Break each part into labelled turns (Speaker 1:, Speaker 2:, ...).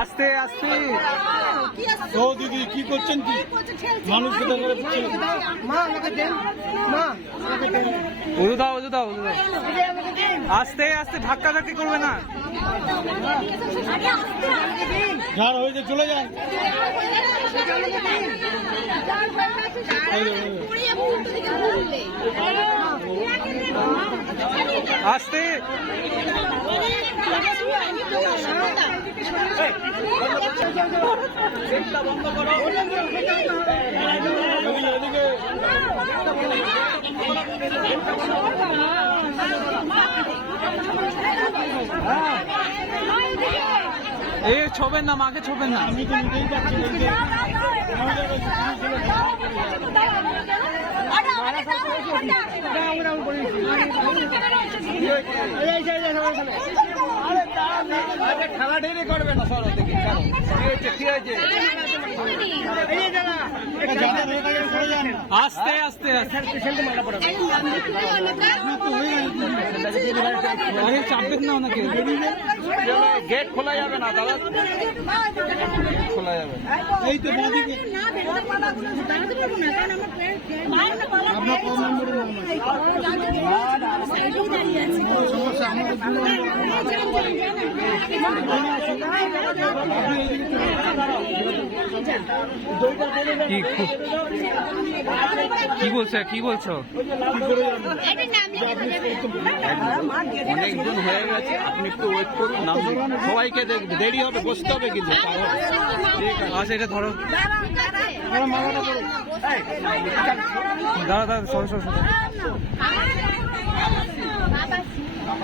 Speaker 1: আস্তে আস্তে।
Speaker 2: ও দিদি কি করছেন কি? মানুষ করে
Speaker 3: মা আমাকে দেন। মা
Speaker 1: উদু দাও উদু দাও উদু দাও। আস্তে আস্তে ধাক্কা ধাক্কি করবে না।
Speaker 2: যার হয়েছে চলে যান।
Speaker 1: আস্তে।
Speaker 2: এদিকে এদিকে
Speaker 1: এ ছবেন না মাকে ছবেন না।
Speaker 2: আমি
Speaker 3: খেলা করবে না সর ঠিক আছে
Speaker 1: আস্তে আস্তে আস্তে। আরে চাপবেন না ওনাকে।
Speaker 3: গেট খোলা যাবে না দাদা খোলা যাবে
Speaker 2: এই তো আপনার
Speaker 1: কি কি বলছো কি বলছো?
Speaker 3: অনেকজন হয়ে গেছে, আপনি একটু ওয়েট করুন, নাম সবাইকে দেরি হবে, বসতে হবে কিন্তু
Speaker 1: আচ্ছা এটা ধরো। দাদা দাদা সরো সরো সরো। শঙ্খ বাজাও উদু দাও উদু দাও উদু দাও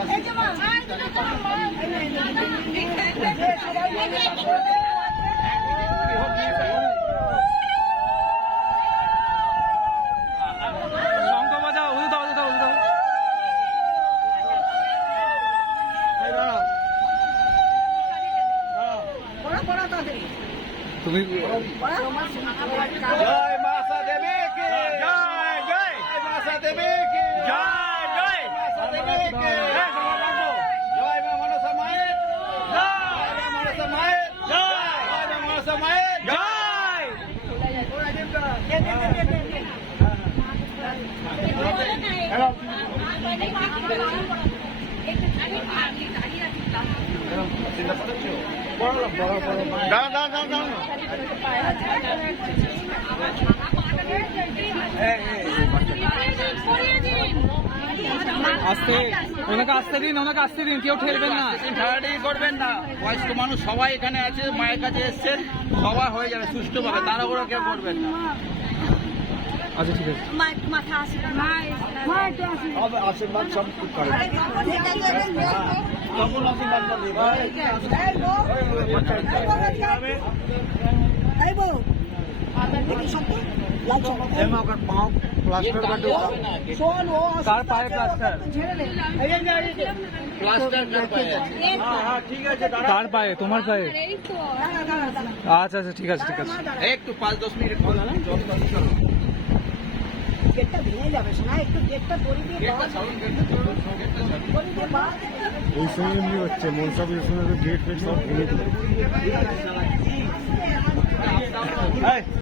Speaker 1: তুমি
Speaker 3: জয় মাসা দেবী জয় জয়। মাসা দেবী জয় জয় মাসা দেবী কি জয় মা মনসা মায়ের জয় মা মনসা মায়ের জয় মা মনসা মায়ের
Speaker 1: জয়
Speaker 3: দাঁড়া দাঁড়া দাঁড়া দাঁড়া
Speaker 1: আস্তে ওনাকে আসতে দিন ওনাকে আসতে দিন কেউ ঠেলবেন না।
Speaker 3: ঠাড়াঠাড়ি করবেন না। বয়স্ক মানুষ সবাই এখানে আছে মায়ের কাছে এসছেন সবাই হয়ে যাবে সুষ্ঠুভাবে তারা ওরা কেউ করবেন না।
Speaker 1: আচ্ছা ঠিক আছে।
Speaker 4: মাথা আসে। মা
Speaker 3: হবে আশীর্বাদ সব করে। তখন আশীর্বাদ
Speaker 1: কার পায়ে
Speaker 3: কার
Speaker 1: তোমার পায়ে। আচ্ছা আচ্ছা ঠিক আছে ঠিক আছে।
Speaker 3: একটু পাঁচ দশ মিনিট
Speaker 5: গেটটা ভেঙে যাবে শোনা একটু দড়ি দিয়ে।
Speaker 2: ওই সময় এমনি হচ্ছে মনসা গেট ফেট সব ভেঙে